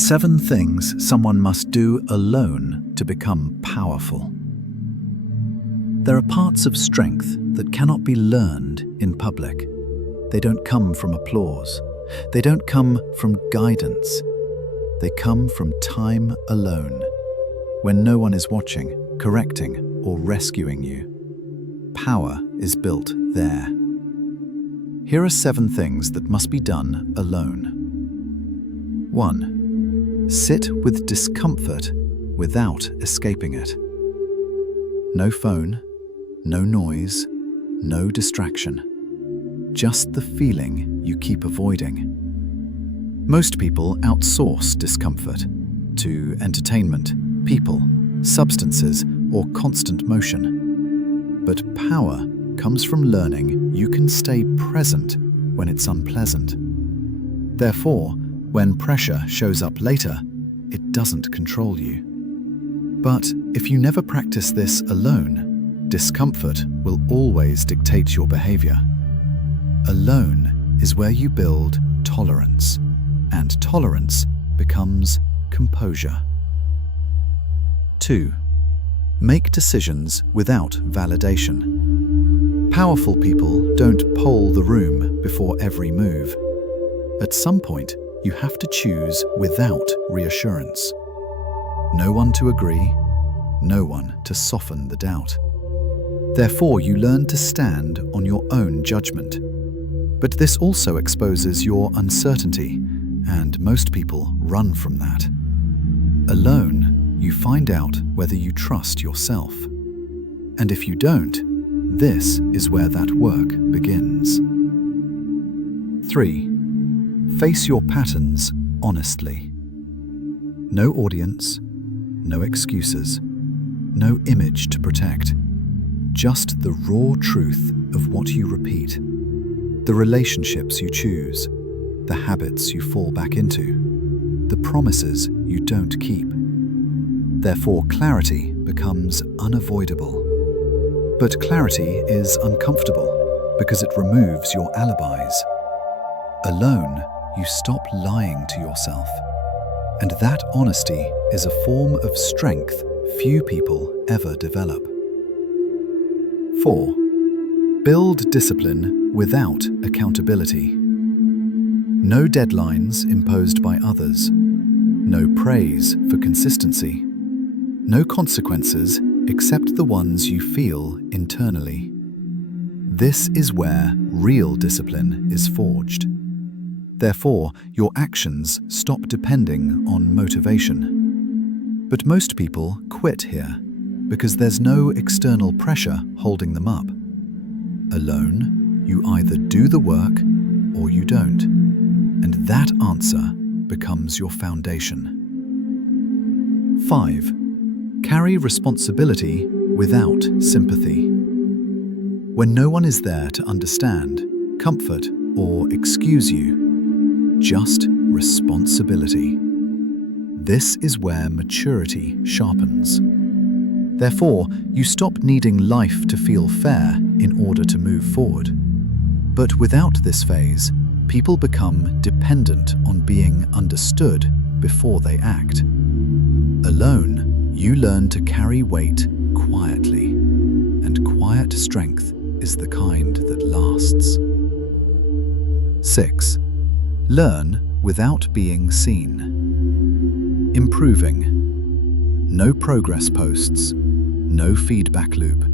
7 things someone must do alone to become powerful. There are parts of strength that cannot be learned in public. They don't come from applause. They don't come from guidance. They come from time alone, when no one is watching, correcting, or rescuing you. Power is built there. Here are 7 things that must be done alone. 1. Sit with discomfort without escaping it. No phone, no noise, no distraction. Just the feeling you keep avoiding. Most people outsource discomfort to entertainment, people, substances, or constant motion. But power comes from learning you can stay present when it's unpleasant. Therefore, when pressure shows up later, it doesn't control you. But if you never practice this alone, discomfort will always dictate your behavior. Alone is where you build tolerance, and tolerance becomes composure. 2. Make decisions without validation. Powerful people don't poll the room before every move. At some point, you have to choose without reassurance. No one to agree, no one to soften the doubt. Therefore, you learn to stand on your own judgment. But this also exposes your uncertainty, and most people run from that. Alone, you find out whether you trust yourself. And if you don't, this is where that work begins. 3. Face your patterns honestly. No audience, no excuses, no image to protect. Just the raw truth of what you repeat. The relationships you choose, the habits you fall back into, the promises you don't keep. Therefore, clarity becomes unavoidable. But clarity is uncomfortable because it removes your alibis. Alone, you stop lying to yourself. And that honesty is a form of strength few people ever develop. 4. Build discipline without accountability. No deadlines imposed by others. No praise for consistency. No consequences except the ones you feel internally. This is where real discipline is forged. Therefore, your actions stop depending on motivation. But most people quit here because there's no external pressure holding them up. Alone, you either do the work or you don't, and that answer becomes your foundation. 5. Carry responsibility without sympathy. When no one is there to understand, comfort, or excuse you, just responsibility. This is where maturity sharpens. Therefore, you stop needing life to feel fair in order to move forward. But without this phase, people become dependent on being understood before they act. Alone, you learn to carry weight quietly, and quiet strength is the kind that lasts. 6. Learn without being seen. Improving. No progress posts, no feedback loop,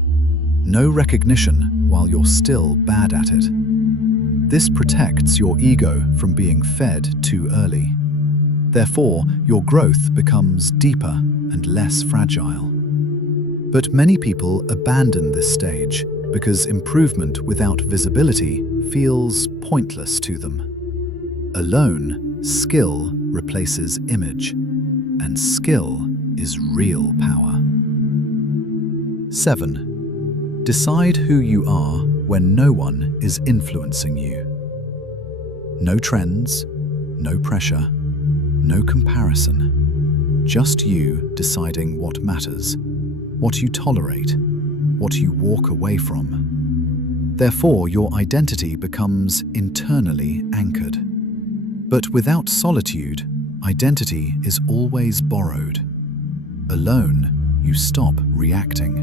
no recognition while you're still bad at it. This protects your ego from being fed too early. Therefore, your growth becomes deeper and less fragile. But many people abandon this stage because improvement without visibility feels pointless to them. Alone, skill replaces image, and skill is real power. 7. Decide who you are when no one is influencing you. No trends, no pressure, no comparison. Just you deciding what matters, what you tolerate, what you walk away from. Therefore, your identity becomes internally anchored. But without solitude, Identity is always borrowed. Alone, you stop reacting.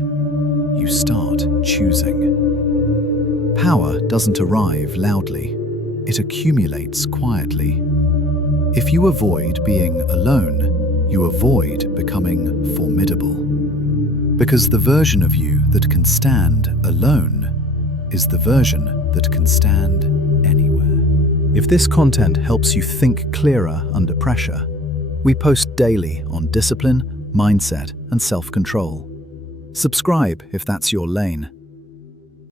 You start choosing. Power doesn't arrive loudly. It accumulates quietly. If you avoid being alone, you avoid becoming formidable. Because the version of you that can stand alone is the version that can stand anywhere. If this content helps you think clearer under pressure, we post daily on discipline, mindset, and self-control. Subscribe if that's your lane.